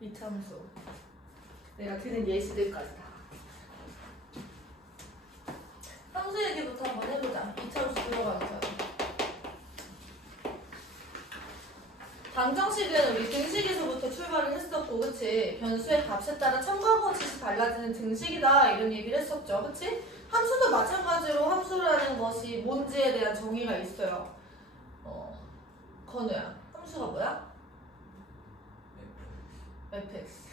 이참수. 내가 드는 예시들까지 다. 함수 얘기부터 한번 해보자. 이참수 들어가면서. 방정식은 우리 등식에서부터 출발을 했었고, 그치? 변수의 값에 따라 참고 방식이 달라지는 등식이다, 이런 얘기를 했었죠, 그치? 함수도 마찬가지로 함수라는 것이 뭔지에 대한 정의가 있어요. 건우야, 함수가 뭐야? fx.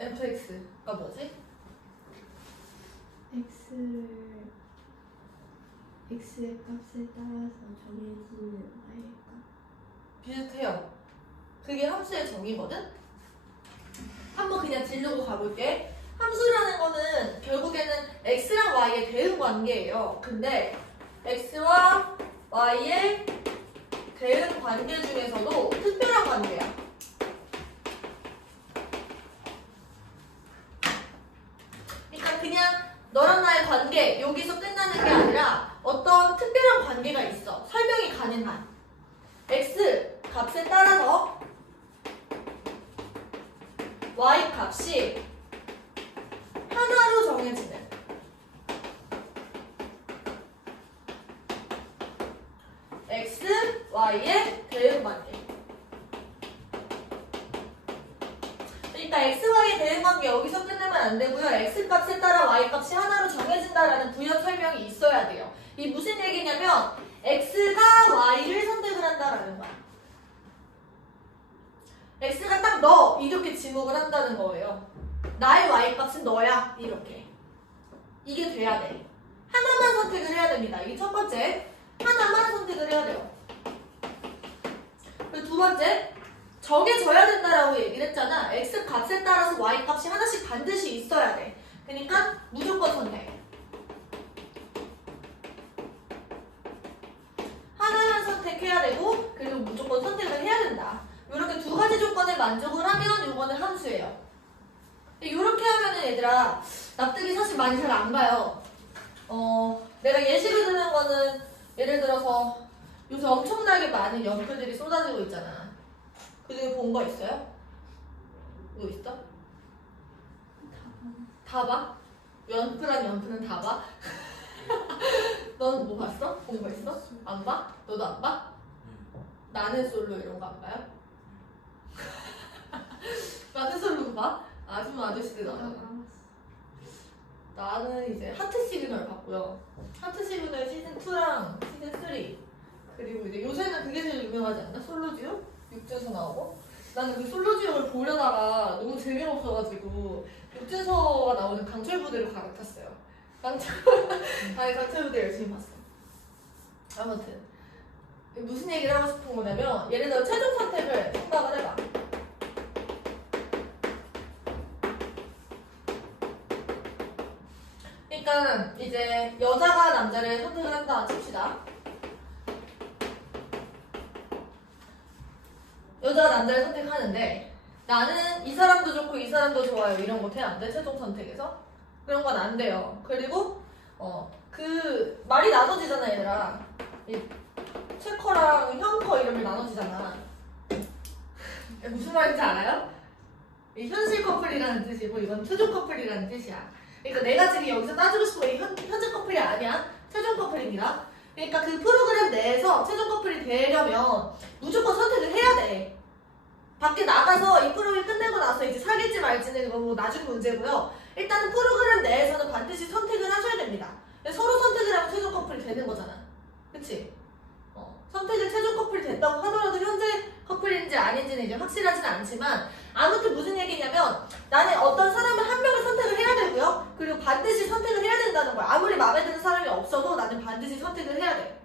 fx가 뭐지? x의 값에 따라서 정해지는 y의 값. 비슷해요. 그게 함수의 정의거든? 한번 그냥 지르고 가볼게. 함수라는 거는 결국에는 x랑 y의 대응 관계예요. 근데 x와 y의 대응 관계 중에서도 특별한 관계야. 그러니까 그냥 너랑 나의 관계, 여기서 끝나는 게 아니라 어떤 특별한 관계가 있어. 설명이 가능한. x 값에 따라서 y 값이 하나로 정해지는 x, y의 대응 관계. 그러니까 x, y의 대응 관계 여기서 끝내면 안 되고요. x 값에 따라 y 값이 하나로 정해진다라는 부연 설명이 있어야 돼요. 이 무슨 얘기냐면 x가 y를 선택을 한다라는 거야. x가 딱 너 이렇게 지목을 한다는 거예요. 나의 y 값은 너야 이렇게. 이게 돼야 돼. 하나만 선택을 해야 됩니다. 이게 첫 번째. 하나만 선택을 해야 돼요. 그리고 두 번째, 정해져야 된다라고 얘기를 했잖아. x 값에 따라서 y 값이 하나씩 반드시 있어야 돼. 그러니까 무조건 선택. 하나만 선택해야 되고, 그리고 무조건 선택을 해야 된다. 이렇게 두 가지 조건에 만족을 하면 이거는 함수예요. 이렇게 하면은 얘들아 납득이 사실 많이 잘 안 가요. 내가 예시를 드는 거는 예를 들어서 요새 엄청나게 많은 연필들이 쏟아지고 있잖아. 그 중에 본 거 있어요? 뭐 있어? 다 봐? 연필한 연필은 다 봐? 넌 뭐 봤어? 본 거 있어? 안 봐? 너도 안 봐? 나는 솔로 이런 거 안 봐요? 나는 솔로 봐? 아저씨들 나오잖아. 나는 이제 하트 시그널 봤고요. 하트 시그널 시즌2랑 시즌3. 그리고 이제 요새는 그게 제일 유명하지 않나? 솔로지옥? 육준서 나오고. 나는 그 솔로지옥을 보려다가 너무 재미없어가지고 육준서가 나오는 강철부대로 갈아탔어요. 강철부대 열심히 봤어. 아무튼 무슨 얘기를 하고 싶은 거냐면 예를 들어 최종 선택을 생각을 해봐. 그러니까 이제 여자가 남자를 선택을 한다 칩시다. 여자가 남자를 선택하는데 나는 이 사람도 좋고 이 사람도 좋아요 이런 거 돼 안 돼? 최종 선택에서? 그런 건 안 돼요. 그리고 그 말이 나눠지잖아 얘들아. 이 최커랑 현커 이름이 나눠지잖아. 무슨 말인지 알아요? 이 현실 커플이라는 뜻이고 이건 최종 커플이라는 뜻이야. 그러니까 내가 지금 여기서 따지고 싶은 게 현재 커플이 아니야. 최종 커플입니다. 그러니까 그 프로그램 내에서 최종 커플이 되려면 무조건 선택을 해야 돼. 밖에 나가서 이 프로그램 끝내고 나서 이제 사귈지 말지는 뭐 나중 문제고요. 일단은 프로그램 내에서는 반드시 선택을 하셔야 됩니다. 서로 선택을 하면 최종 커플이 되는 거잖아. 그치? 선택이 최종 커플이 됐다고 하더라도 현재 커플인지 아닌지는 이제 확실하진 않지만 아무튼 무슨 얘기냐면 나는 어떤 사람을 한 명을 선택을 해야 되고요. 그리고 반드시 선택을 해야 된다는 거야. 아무리 마음에 드는 사람이 없어도 나는 반드시 선택을 해야 돼.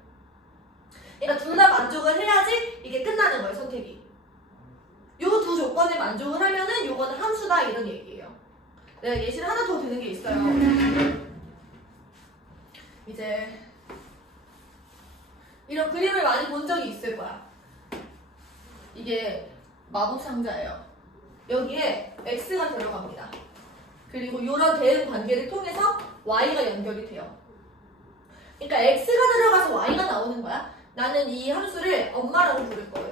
그러니까 둘 다 만족을 해야지 이게 끝나는 거예요, 선택이. 요 두 조건에 만족을 하면은 요거는 함수다 이런 얘기예요. 내가 예시를 하나 더 드는 게 있어요. 이제 이런 그림을 많이 본 적이 있을 거야. 이게 마법 상자예요. 여기에 x가 들어갑니다. 그리고 이런 대응 관계를 통해서 y가 연결이 돼요. 그러니까 x가 들어가서 y가 나오는 거야. 나는 이 함수를 엄마라고 부를 거예요.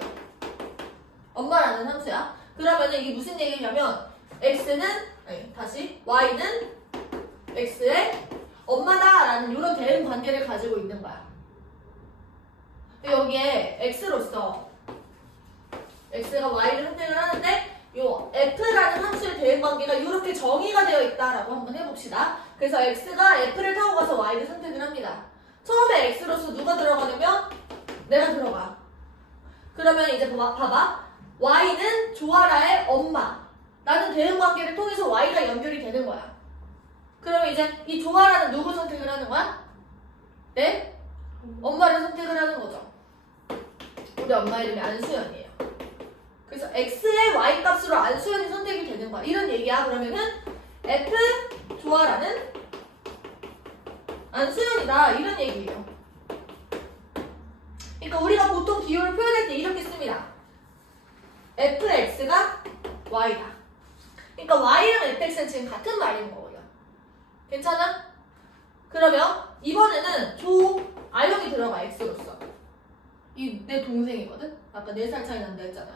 엄마라는 함수야. 그러면은 이게 무슨 얘기냐면 y는 x의 엄마다라는 이런 대응 관계를 가지고 있는 거야. 여기에 x로서 x가 y를 선택을 하는데 요 f라는 함수의 대응 관계가 이렇게 정의가 되어 있다라고 한번 해봅시다. 그래서 x가 f를 타고 가서 y를 선택을 합니다. 처음에 x로서 누가 들어가냐면 내가 들어가. 그러면 이제 봐봐. y는 조아라의 엄마 라는 대응 관계를 통해서 y가 연결이 되는 거야. 그러면 이제 이 조아라는 누구 선택을 하는 거야? 네? 엄마를 선택을 하는 거죠. 우리 엄마 이름이 안수연이에요. 그래서 x의 y 값으로 안수연이 선택이 되는 거야. 이런 얘기야. 그러면은 f 조아라는 안수연이다. 이런 얘기예요. 그러니까 우리가 보통 기호를 표현할 때 이렇게 씁니다. fx가 y다. 그러니까 y랑 fx는 지금 같은 말인 거예요. 괜찮아? 그러면 이번에는 조아영이 들어가 x로서. 이 내 동생이거든? 아까 4살 차이 난다 했잖아.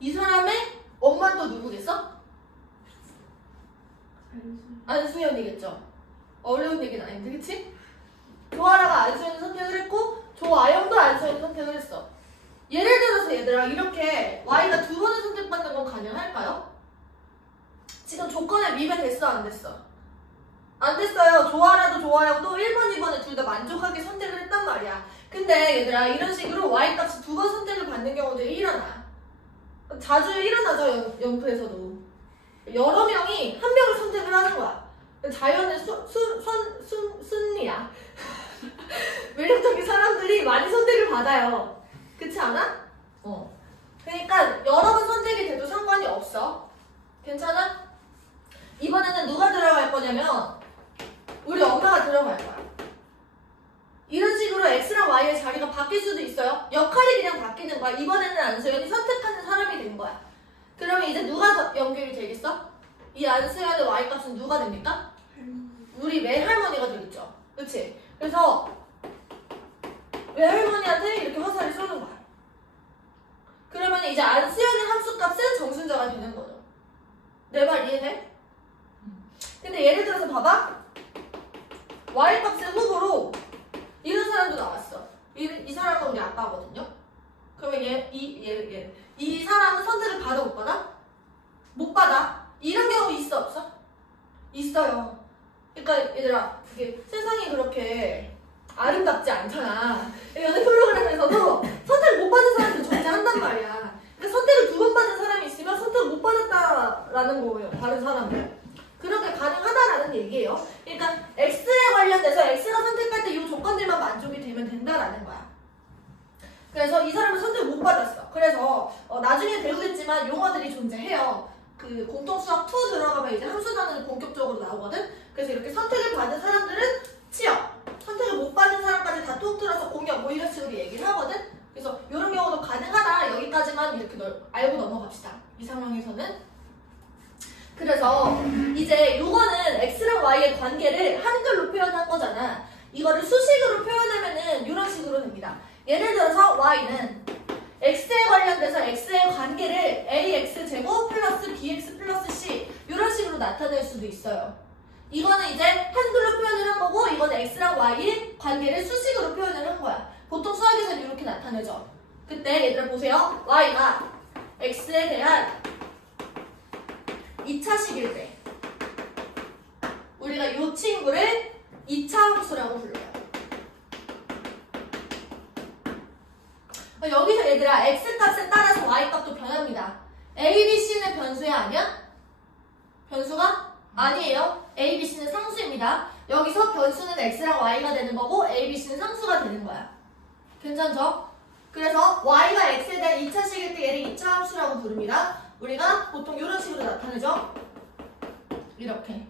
이 사람의 엄마는 또 누구겠어? 안수연이겠죠. 어려운 얘기는 아닌데, 그치? 조아라가 안수연을 선택을 했고 조아영도 안수연을 선택을 했어. 예를 들어서 얘들아 이렇게 y가 2번을 선택받는 건 가능할까요? 지금 조건에 미배됐어 안 됐어? 안 됐어요. 조아라도 조아영도 1번, 2번을 둘 다 만족하게 선택을 했단 말이야. 근데 얘들아 이런 식으로 y값이 2번 선택을 받는 경우들이 일어나. 자주 일어나죠. 연프에서도. 여러 명이 한 명을 선택을 하는 거야. 자연의 순리야. 매력적인 사람들이 많이 선택을 받아요. 그렇지 않아? 그러니까 여러 번 선택이 돼도 상관이 없어. 괜찮아? 이번에는 누가 들어갈 거냐면 우리 엄마가 들어갈 거야. 이런 식으로 x랑 y의 자리가 바뀔 수도 있어요. 역할이 그냥 바뀌는 거야. 이번에는 안수연이 선택하는 사람이 된 거야. 그러면 이제 누가 연결이 되겠어? 이 안수연의 y값은 누가 됩니까? 우리 외할머니가 되겠죠. 그치? 그래서 외할머니한테 이렇게 화살을 쏘는 거야. 그러면 이제 안수연의 함수값은 정순자가 되는 거죠. 내 말 이해돼? 근데 예를 들어서 봐봐. y값의 후보로 이런 사람도 나왔어. 이 사람은 우리 아빠거든요. 그러면 이 사람은 선택을 받아 못 받아? 못 받아. 이런 경우 있어 없어? 있어요. 그러니까 얘들아 그게 세상이 그렇게 아름답지 않잖아. 연애 프로그램에서도 선택을 못 받은 사람도 존재한단 말이야. 그러니까 선택을 2번 받은 사람이 있으면 선택을 못 받았다라는 거예요. 다른 사람은. 그렇게 가능하다라는 얘기예요. 그러니까 x에 관련돼서 x가 선택할 때 이 조건들만 만족이 되면 된다라는 거야. 그래서 이 사람은 선택을 못 받았어. 그래서 나중에 배우겠지만 용어들이 존재해요. 그 공통수학 2 들어가면 이제 함수 단어는 본격적으로 나오거든. 그래서 이렇게 선택을 받은 사람들은 치역, 선택을 못 받은 사람까지 다 톡 틀어서 공역 뭐 이런 식으로 얘기를 하거든. 그래서 이런 경우도 가능하다. 여기까지만 이렇게 알고 넘어갑시다. 이 상황에서는. 그래서 이제 요거는 x랑 y의 관계를 한글로 표현한 거잖아. 이거를 수식으로 표현하면은 이런 식으로 됩니다. 예를 들어서 y는 x에 관련돼서 x의 관계를 ax제곱 플러스 bx 플러스 c 이런 식으로 나타낼 수도 있어요. 이거는 이제 한글로 표현을 한 거고 이거는 x랑 y의 관계를 수식으로 표현을 한 거야. 보통 수학에서는 이렇게 나타내죠. 그때 얘들아 보세요. y가 x에 대한 2차식일 때 우리가 이 친구를 2차 함수라고 불러요. 여기서 얘들아 x값에 따라서 y값도 변합니다. a, b, c는 변수야 아니야? 변수가? 아니에요. a, b, c는 상수입니다. 여기서 변수는 x랑 y가 되는 거고 a, b, c는 상수가 되는 거야. 괜찮죠? 그래서 y가 x에 대한 2차식일 때 얘를 2차 함수라고 부릅니다. 우리가 보통 이런 식으로 나타내죠. 이렇게.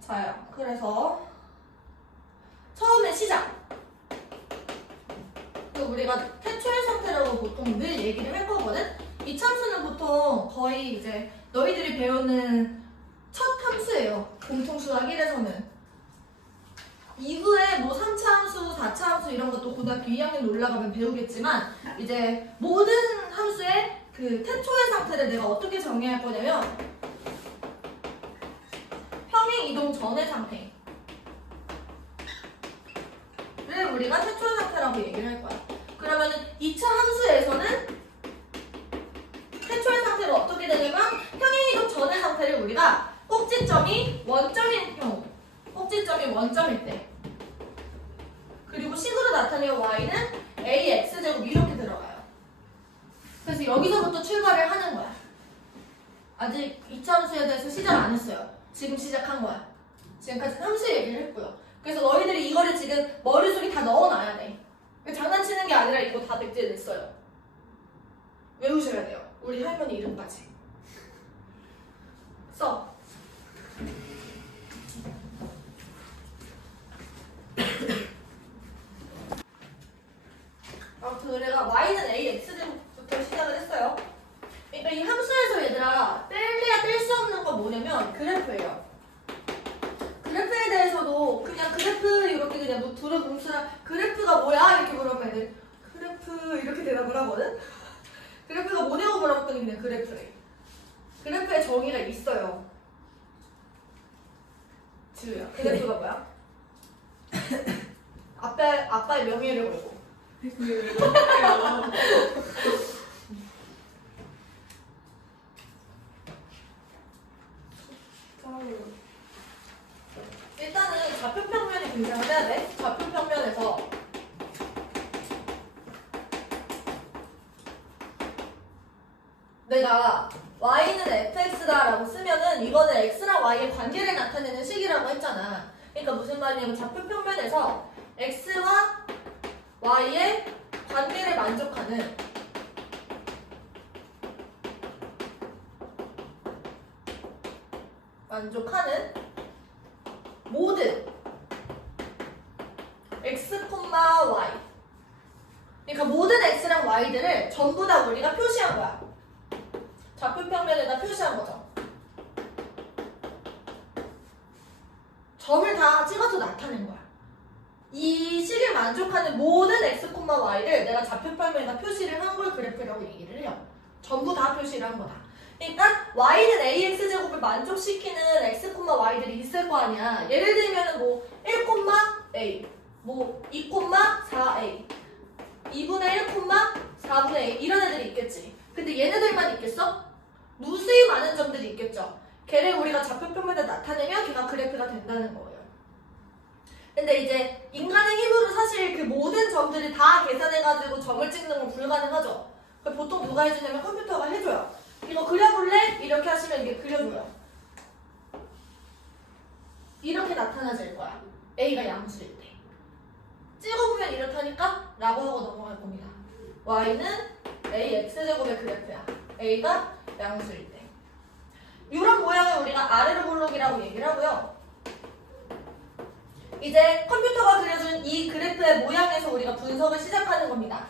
자요. 그래서 처음에 시작. 우리가 태초의 상태라고 보통 늘 얘기를 할 거거든. 이 참수는 보통 거의 이제 너희들이 배우는 첫 함수예요. 공통수학 1에서는. 2부에 뭐 3차 함수, 4차 함수 이런 것도 고등학교 2학년 올라가면 배우겠지만 이제 모든 함수의 그 태초의 상태를 내가 어떻게 정의할 거냐면 평행 이동 전의 상태를 우리가 태초의 상태라고 얘기를 할 거야. 그러면은 2차 함수에서는 태초의 상태가 어떻게 되냐면 평행 이동 전의 상태를 우리가 꼭지점이 원점인 경우, 꼭지점이 원점일 때, 그리고 식으로 나타내는 y는 ax제곱 이렇게 들어가요. 그래서 여기서부터 출발을 하는 거야. 아직 2차 함수에 대해서 시작 안 했어요. 지금 시작한 거야. 지금까지 함수 얘기를 했고요. 그래서 너희들이 이거를 지금 머릿속에 다 넣어놔야 돼. 장난치는 게 아니라 이거 다 백지에 냈어요. 외우셔야 돼요. 우리 할머니 이름까지. 써. 아무튼 우리가 y는 ax제곱부터 시작을 했어요. 그러니까 이 함수에서 얘들아 뗄래야 뗄 수 없는 건 뭐냐면 그래프예요. 그래프에 대해서도 그냥 그래프 이렇게 그냥 뭐 두루뭉술한 그래프가 뭐야 이렇게 물어보면 애들 그래프 이렇게 대답을 하거든. 그래프가 뭐냐고 물어봤더니 그냥 그래프래. 그래프의 정의가 있어요. 지우야. 그래프가 뭐야? 아빠의 명예를 걸고. 일단은 좌표평면이 등장을 해야 돼. 좌표평면에서 내가 y는 fx다라고 쓰면은 이거는 x랑 y의 관계를 나타내는 식이라고 했잖아. 그러니까 무슨 말이냐면 좌표평면에서 x와 y의 관계를 만족하는 모든 x, y. 그러니까 모든 x랑 y들을 전부 다 우리가 표시한 거야. 좌표평면에다 표시한 거죠. 점을 다 찍어서 나타낸 거야. 이 식을 만족하는 모든 x, y를 내가 좌표평면에다 표시를 한 걸 그래프라고 얘기를 해요. 전부 다 표시를 한 거다. 그러니까 y는 ax제곱을 만족시키는 x, y들이 있을 거 아니야. 예를 들면 뭐 1,a, 뭐 2,4a, 2분의 1, 4분의 a 이런 애들이 있겠지. 근데 얘네들만 있겠어? 무수히 많은 점들이 있겠죠. 걔를 우리가 좌표평면에 나타내면 걔가 그래프가 된다는 거예요. 근데 이제 인간의 힘으로 사실 그 모든 점들을 다 계산해가지고 점을 찍는 건 불가능하죠. 보통 누가 해주냐면 컴퓨터가 해줘요. 이거 그려볼래? 이렇게 하시면 이게 그려줘요. 이렇게 나타나질 거야. A가 양수일 때. 찍어보면 이렇다니까? 라고 하고 넘어갈 겁니다. Y는 AX제곱의 그래프야. A가 양수일 때. 이런 모양을 우리가 아래로 볼록이라고 얘기를 하고요. 이제 컴퓨터가 그려준 이 그래프의 모양에서 우리가 분석을 시작하는 겁니다.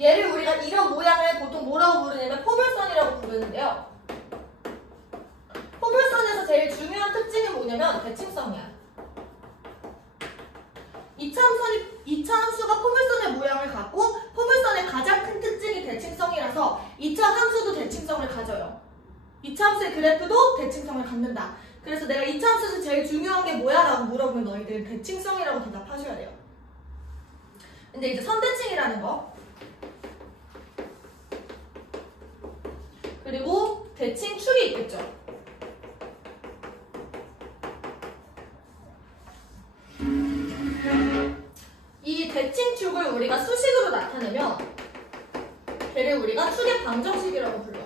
얘를 우리가 이런 모양을 보통 뭐라고 부르냐면 포물선이라고 부르는데요. 포물선에서 제일 중요한 특징이 뭐냐면 대칭성이야. 2차 함수가 포물선의 모양을 갖고 포물선의 가장 큰 특징이 대칭성이라서 2차 함수도 대칭성을 가져요. 2차 함수의 그래프도 대칭성을 갖는다. 그래서 내가 2차 함수에서 제일 중요한 게 뭐야? 라고 물어보면 너희들은 대칭성이라고 대답하셔야 돼요. 근데 이제 선대칭이라는 거 그리고 대칭축이 있겠죠. 이 대칭축을 우리가 수식으로 나타내면 걔를 우리가 축의 방정식이라고 불러.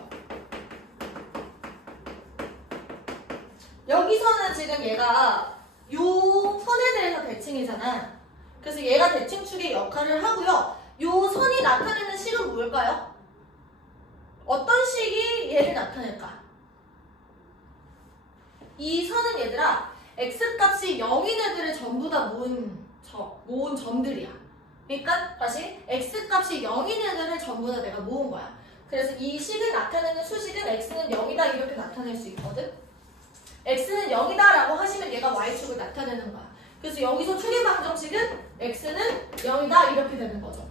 여기서는 지금 얘가 요 선에 대해서 대칭이잖아. 그래서 얘가 대칭축의 역할을 하고요. 요 선이 나타내는 식은 뭘까요? 어떤 식이 얘를 나타낼까? 이 선은 얘들아 x값이 0인 애들을 전부 다 모은 점들이야. 그러니까 다시 x값이 0인 애들을 전부 다 내가 모은 거야. 그래서 이 식을 나타내는 수식은 x는 0이다 이렇게 나타낼 수 있거든. x는 0이다 라고 하시면 얘가 y축을 나타내는 거야. 그래서 여기서 추계 방정식은 x는 0이다 이렇게 되는 거죠.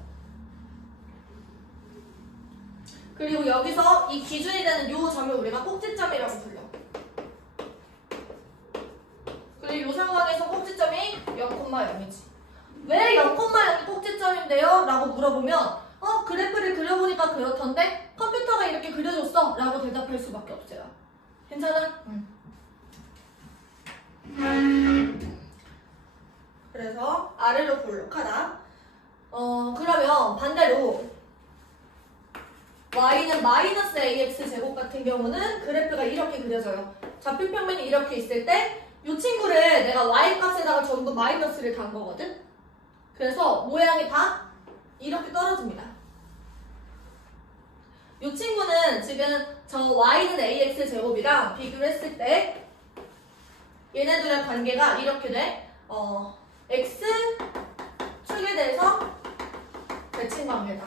그리고 여기서 이 기준이 되는 요 점을 우리가 꼭지점이라고 불러. 그리고 이 상황에서 꼭지점이 0,0이지. 왜 0,0이 꼭지점인데요? 라고 물어보면 그래프를 그려보니까 그렇던데 컴퓨터가 이렇게 그려줬어 라고 대답할 수밖에 없어요. 괜찮아? 응. 그래서 아래로 볼록하다. 그러면 반대로 y는 마이너스 ax 제곱 같은 경우는 그래프가 이렇게 그려져요. 좌표 평면이 이렇게 있을 때 이 친구를 내가 y 값에다가 전부 마이너스를 단 거거든. 그래서 모양이 다 이렇게 떨어집니다. 이 친구는 지금 저 y는 ax 제곱이랑 비교를 했을 때 얘네들의 관계가 이렇게 돼. x 축에 대해서 대칭 관계다.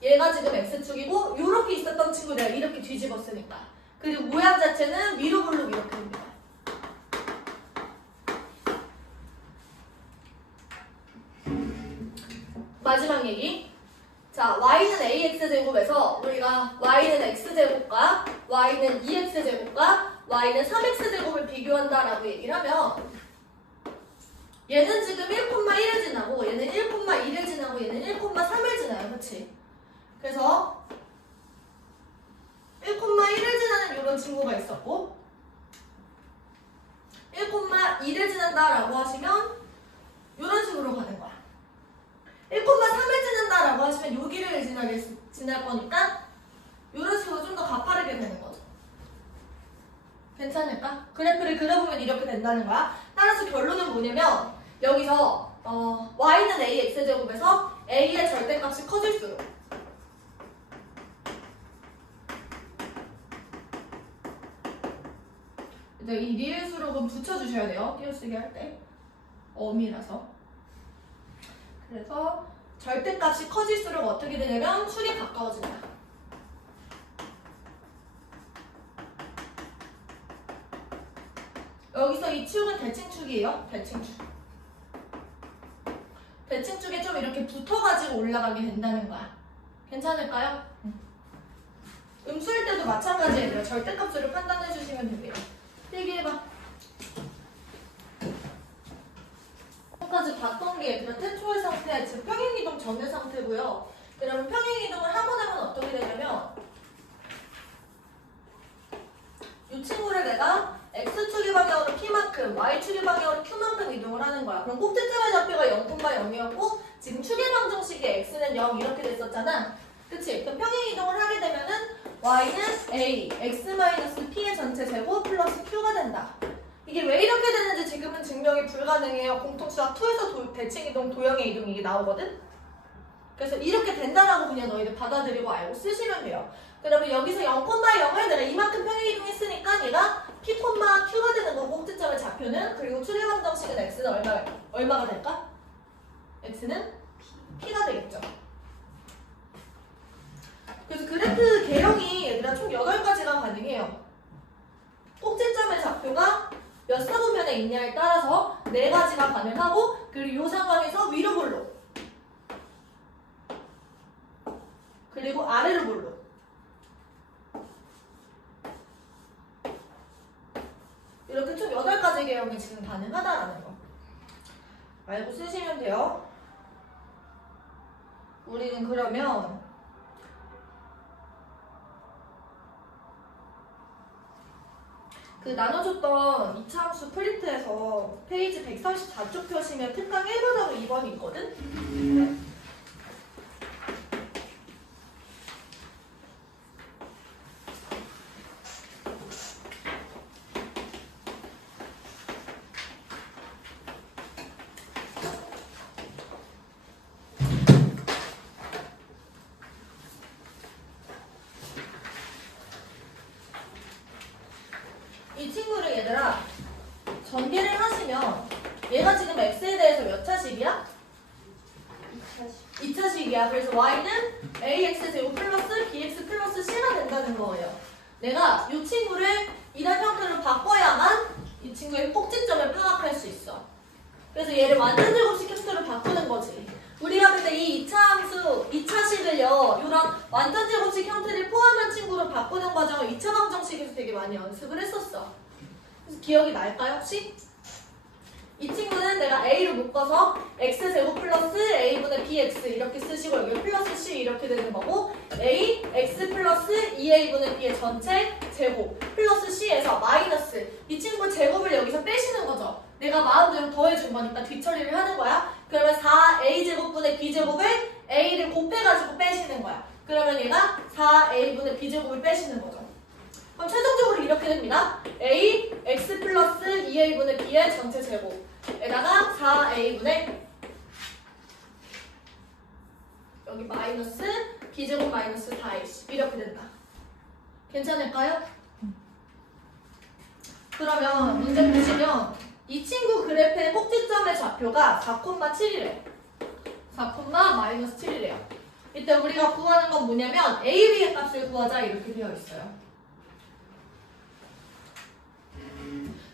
얘가 지금 x축이고 이렇게 있었던 친구를 내가 이렇게 뒤집었으니까. 그리고 모양 자체는 위로 볼록 이렇게 됩니다. 마지막 얘기. 자, y는 ax제곱에서 우리가 y는 x제곱과 y는 2x제곱과 y는 3x제곱을 비교한다라고 얘기를 하면 얘는 지금 1,1을 지나고 얘는 1,2를 지나고 얘는 1,3을 지나요. 그치? 그래서 1,1을 지나는 이런 친구가 있었고 1,2를 지난다라고 하시면 이런 식으로 가는 거야. 1,3을 지난다라고 하시면 여기를 지날 거니까 이런 식으로 좀 더 가파르게 되는 거죠. 괜찮을까? 그래프를 그려보면 이렇게 된다는 거야. 따라서 결론은 뭐냐면 여기서 y는 ax제곱에서 a의 절대값이 커질수록 이제 이 리을 수록은 붙여주셔야 돼요. 띄어쓰기 할 때. 어미라서. 그래서 절대값이 커질수록 어떻게 되냐면 축이 가까워진다. 여기서 이 축은 대칭축이에요. 대칭축. 대칭축에 좀 이렇게 붙어가지고 올라가게 된다는 거야. 괜찮을까요? 음수일 때도 마찬가지예요. 절대값으로 판단해 주시면 됩니다. 필기해봐. 지금까지 봤던 게 얘들아 태초의 상태, 지금 평행이동 전의 상태고요. 그러면 평행이동을 하고 나면 어떻게 되냐면 이 친구를 내가 x축의 방향으로 p만큼, y축의 방향으로 q만큼 이동을 하는 거야. 그럼 꼭지점의 좌표가 0,0이었고 지금 축의 방정식에 x는 0 이렇게 됐었잖아. 그치? 그럼 평행이동을 하게 되면은 y는 a, x-p의 전체 제곱 플러스 q가 된다. 이게 왜 이렇게 되는지 지금은 증명이 불가능해요. 공통수학 2에서 대칭이동, 도형의 이동 이게 나오거든? 그래서 이렇게 된다라고 그냥 너희들 받아들이고 알고 쓰시면 돼요. 그러면 여기서 0,0을 내가 이만큼 평행이동했으니까 얘가 p, q가 되는 거고 꼭지점의 좌표는. 그리고 축의 방정식은 x는 얼마가 될까? x는 p가 되겠죠. 그래서 그래프 개형이 얘들아 총 8가지가 가능해요. 꼭지점의 좌표가 몇 사분면에 있냐에 따라서 4가지가 가능하고, 그리고 이 상황에서 위로 볼록 그리고 아래로 볼록 이렇게 총 8가지 개형이 지금 가능하다라는 거 알고 쓰시면 돼요. 우리는 그러면 그 나눠줬던 2차 함수 프린트에서 페이지 134쪽 펴시면 특강 1번하고 2번이 있거든? 이 친구를 얘들아 전개를 하시면 얘가 지금 x에 대해서 몇 차식이야? 2차식이야. 그래서 y는 ax제곱 플러스 bx 플러스 c가 된다는 거예요. 내가 이 친구를 이런 형태로 바꿔야만 이 친구의 꼭지점을 파악할 수 있어. 그래서 얘를 완전 제곱식 형태로 바꾸는 거지. 우리가 근데 이 2차 함수, 2차식을요, 이런 완전 제곱식 형태를 포함한 친구로 바꾸는 과정을 2차 방정식에서 되게 많이 연습을 했었어. 그래서 기억이 날까요, 혹시? 이 친구는 내가 a를 묶어서 x제곱 플러스 a분의 bx 이렇게 쓰시고 여기 플러스 c 이렇게 되는 거고 a, x 플러스 2a분의 b의 전체 제곱 플러스 c에서 마이너스 이 친구 제곱을 여기서 빼시는 거죠. 내가 마음대로 더해준 거니까 뒤처리를 하는 거야. 그러면 4a제곱분의 b제곱을 a를 곱해가지고 빼시는 거야. 그러면 얘가 4a분의 b제곱을 빼시는 거죠. 그럼 최종적으로 이렇게 됩니다. a, x 플러스 2a분의 b의 전체 제곱에다가 4a분의 여기 마이너스 b제곱 마이너스 4ac 이렇게 된다. 괜찮을까요? 그러면 문제 보시면 이 친구 그래프의 꼭지점의 좌표가 4,7이래. 4,-7이래요. 이때 우리가 구하는 건 뭐냐면 a, b의 값을 구하자 이렇게 되어 있어요.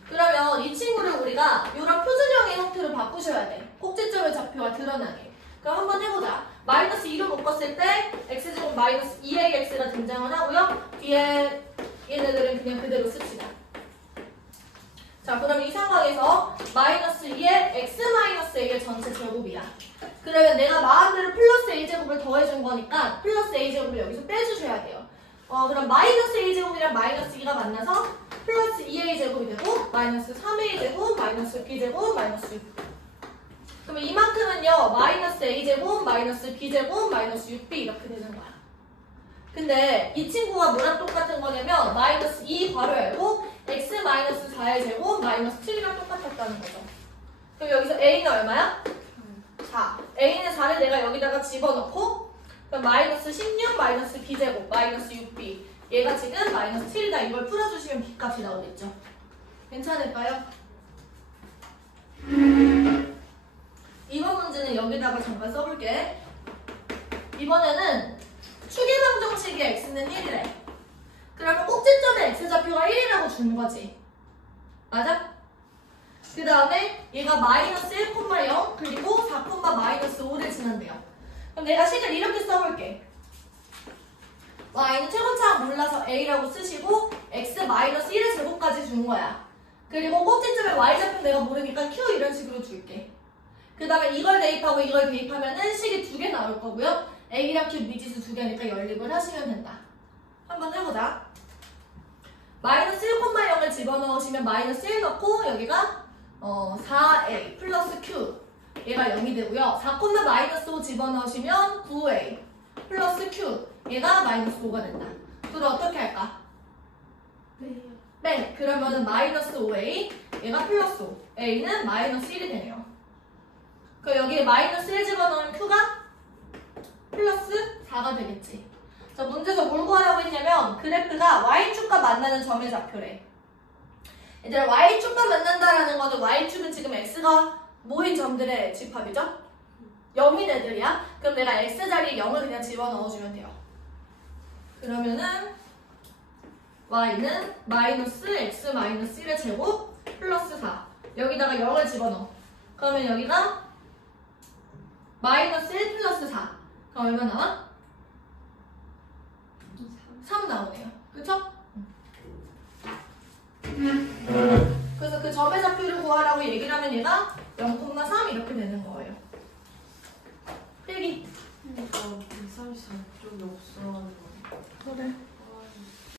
그러면 이 친구를 우리가 이런 표준형의 형태로 바꾸셔야 돼. 꼭지점의 좌표가 드러나게. 그럼 한번 해보자. 마이너스 2로 묶었을 때 x제곱 마이너스 2ax가 등장을 하고요. 뒤에 얘네들은 그냥 그대로 씁시다. 자, 그럼 이 상황에서 마이너스 2에 x 마이너스 a의 전체 제곱이야. 그러면 내가 마음대로 플러스 a제곱을 더해준 거니까 플러스 a제곱을 여기서 빼주셔야 돼요. 그럼 마이너스 a제곱이랑 마이너스 2가 만나서 플러스 2a제곱이 되고 마이너스 3a제곱 마이너스 b제곱 마이너스 6. 그러면 이만큼은요 마이너스 a제곱 마이너스 b제곱 마이너스 6b 이렇게 되는 거야. 근데 이 친구가 뭐랑 똑같은 거냐면 마이너스 2 괄호 열고 x 마이너스 4의 제곱 마이너스 7이랑 똑같았다는 거죠. 그럼 여기서 a는 얼마야? 4. a는 4를 내가 여기다가 집어넣고 그럼 마이너스 16 마이너스 b제곱 마이너스 6b 얘가 지금 마이너스 7이다. 이걸 풀어주시면 b값이 나오겠죠. 괜찮을까요? 이번 문제는 여기다가 잠깐 써볼게. 이번에는 추계방정식의 x는 1이래. 그러면 꼭지점의 x좌표가 1이라고 주는 거지. 맞아? 그 다음에 얘가 마이너스 1,0 그리고 4,-5를 지난대요. 그럼 내가 식을 이렇게 써볼게. y는 최고차항 몰라서 a라고 쓰시고 x 마이너스 1의 제곱까지 준 거야. 그리고 꼭지점에 y좌표 내가 모르니까 q 이런 식으로 줄게. 그 다음에 이걸 대입하고 이걸 대입하면은 식이 2개 나올 거고요. a랑 q 미지수 2개니까 연립을 하시면 된다. 한번 해보자. 마이너스 1,0을 집어넣으시면 마이너스 1 넣고 여기가 4a 플러스 q 얘가 0이 되고요. 4,-5 집어넣으시면 9a 플러스 q 얘가 마이너스 5가 된다. 둘을 어떻게 할까? 네, 그러면은 마이너스 5a 얘가 플러스 5 a는 마이너스 1이 되네요. 그럼 여기에 마이너스 1 집어넣으면 q가 플러스 4가 되겠지. 자, 문제에서 뭘 구하려고 했냐면 그래프가 y축과 만나는 점의 좌표래. 얘들아 y축과 만난다라는 거는 y축은 지금 x가 모인 점들의 집합이죠? 0인 애들이야. 그럼 내가 x자리에 0을 그냥 집어넣어주면 돼요. 그러면은 y는 마이너스 x 마이너스 1의 제곱 플러스 4 여기다가 0을 집어넣어. 그러면 여기가 마이너스 1 플러스 4 그럼 얼마 나와? 3 나오네요. 그쵸? 그래서 그 점의 좌표를 구하라고 얘기를 하면 얘가 0,3 이렇게 되는 거예요. 필기. 그러니까 134쪽이 없어. 그래.